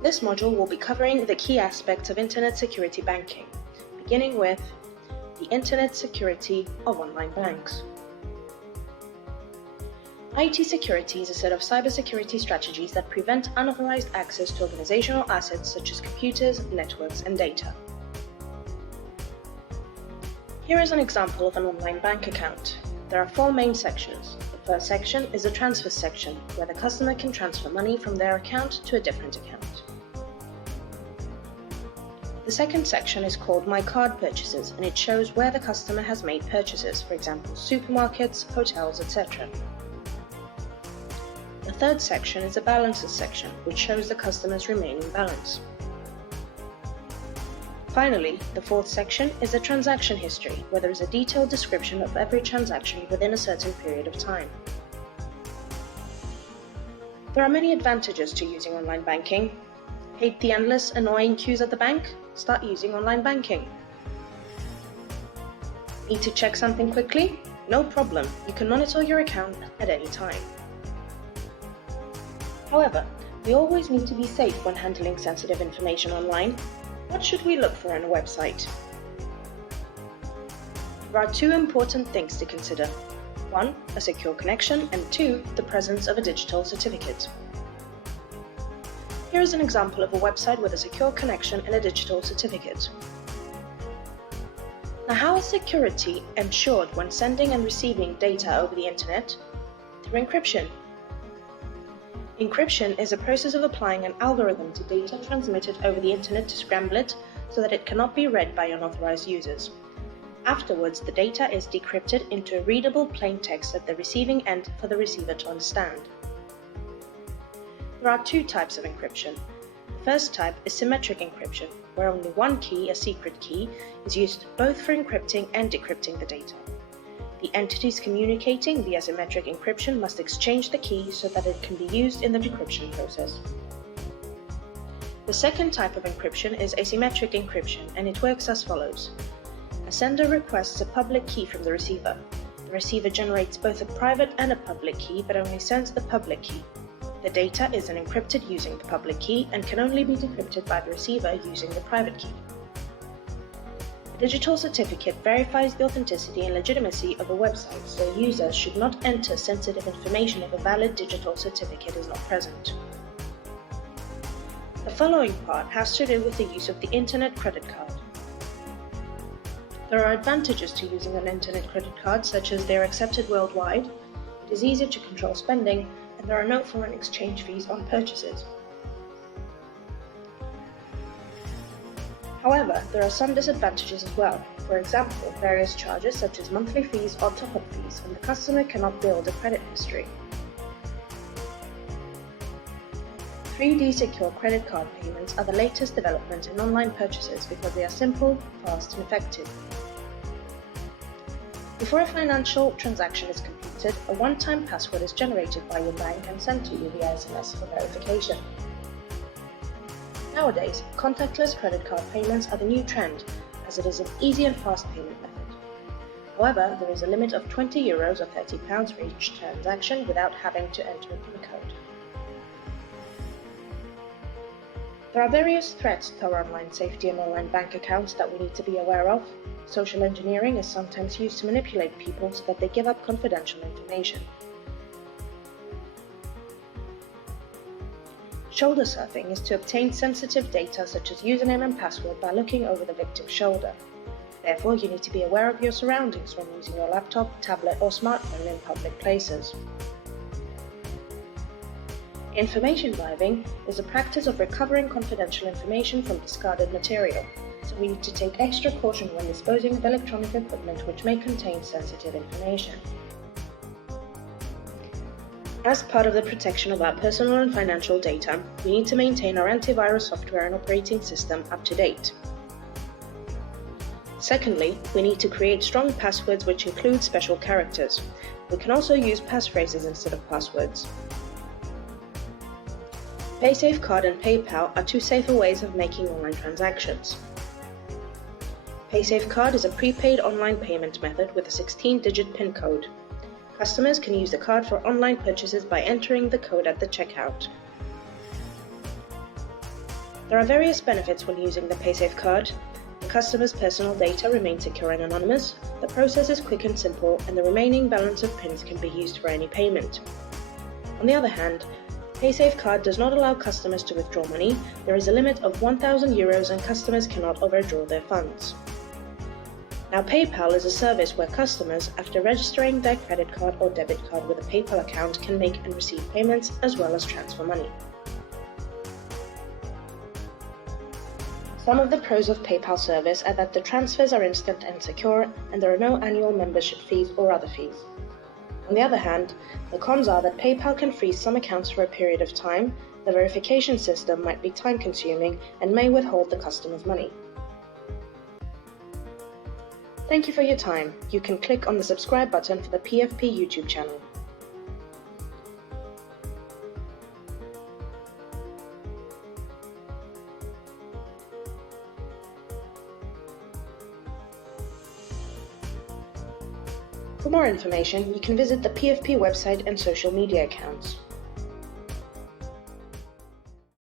This module will be covering the key aspects of Internet security banking, beginning with the Internet security of online banks. IT security is a set of cybersecurity strategies that prevent unauthorized access to organizational assets such as computers, networks, and data. Here is an example of an online bank account. There are 4 main sections. The first section is the transfer section, where the customer can transfer money from their account to a different account. The second section is called My Card Purchases, and it shows where the customer has made purchases, for example, supermarkets, hotels, etc. The third section is the Balances section, which shows the customer's remaining balance. Finally, the fourth section is the Transaction History, where there is a detailed description of every transaction within a certain period of time. There are many advantages to using online banking. Hate the endless, annoying queues at the bank? Start using online banking. Need to check something quickly? No problem, you can monitor your account at any time. However, we always need to be safe when handling sensitive information online. What should we look for on a website? There are 2 important things to consider. 1, a secure connection, and 2, the presence of a digital certificate. Here is an example of a website with a secure connection and a digital certificate. Now, how is security ensured when sending and receiving data over the internet? Through encryption. Encryption is a process of applying an algorithm to data transmitted over the internet to scramble it so that it cannot be read by unauthorized users. Afterwards, the data is decrypted into a readable plain text at the receiving end for the receiver to understand. There are 2 types of encryption. The first type is symmetric encryption, where only one key, a secret key, is used both for encrypting and decrypting the data. The entities communicating via symmetric encryption must exchange the key so that it can be used in the decryption process. The second type of encryption is asymmetric encryption, and it works as follows. A sender requests a public key from the receiver. The receiver generates both a private and a public key, but only sends the public key. The data is then encrypted using the public key and can only be decrypted by the receiver using the private key. A digital certificate verifies the authenticity and legitimacy of a website, so users should not enter sensitive information if a valid digital certificate is not present. The following part has to do with the use of the Internet credit card. There are advantages to using an Internet credit card, such as they are accepted worldwide, it is easier to control spending, and there are no foreign exchange fees on purchases. However, there are some disadvantages as well. For example, various charges such as monthly fees or top-up fees when the customer cannot build a credit history. 3D secure credit card payments are the latest development in online purchases because they are simple, fast, and effective. Before a financial transaction is completed, a one-time password is generated by your bank and sent to you via SMS for verification. Nowadays, contactless credit card payments are the new trend, as it is an easy and fast payment method. However, there is a limit of €20 or £30 for each transaction without having to enter a PIN code. There are various threats to our online safety and online bank accounts that we need to be aware of. Social engineering is sometimes used to manipulate people so that they give up confidential information. Shoulder surfing is to obtain sensitive data such as username and password by looking over the victim's shoulder. Therefore, you need to be aware of your surroundings when using your laptop, tablet or smartphone in public places. Information diving is a practice of recovering confidential information from discarded material, so we need to take extra caution when disposing of electronic equipment which may contain sensitive information. As part of the protection of our personal and financial data, we need to maintain our antivirus software and operating system up to date. Secondly, we need to create strong passwords which include special characters. We can also use passphrases instead of passwords. PaySafeCard and PayPal are 2 safer ways of making online transactions. PaySafeCard is a prepaid online payment method with a 16-digit PIN code. Customers can use the card for online purchases by entering the code at the checkout. There are various benefits when using the PaySafe card. The customer's personal data remains secure and anonymous, the process is quick and simple, and the remaining balance of PINs can be used for any payment. On the other hand, PaySafe card does not allow customers to withdraw money. There is a limit of €1,000 and customers cannot overdraw their funds. Now, PayPal is a service where customers, after registering their credit card or debit card with a PayPal account, can make and receive payments as well as transfer money. Some of the pros of PayPal service are that the transfers are instant and secure, and there are no annual membership fees or other fees. On the other hand, the cons are that PayPal can freeze some accounts for a period of time, the verification system might be time-consuming, and may withhold the customer's money. Thank you for your time. You can click on the subscribe button for the PFP YouTube channel. For more information, you can visit the PFP website and social media accounts.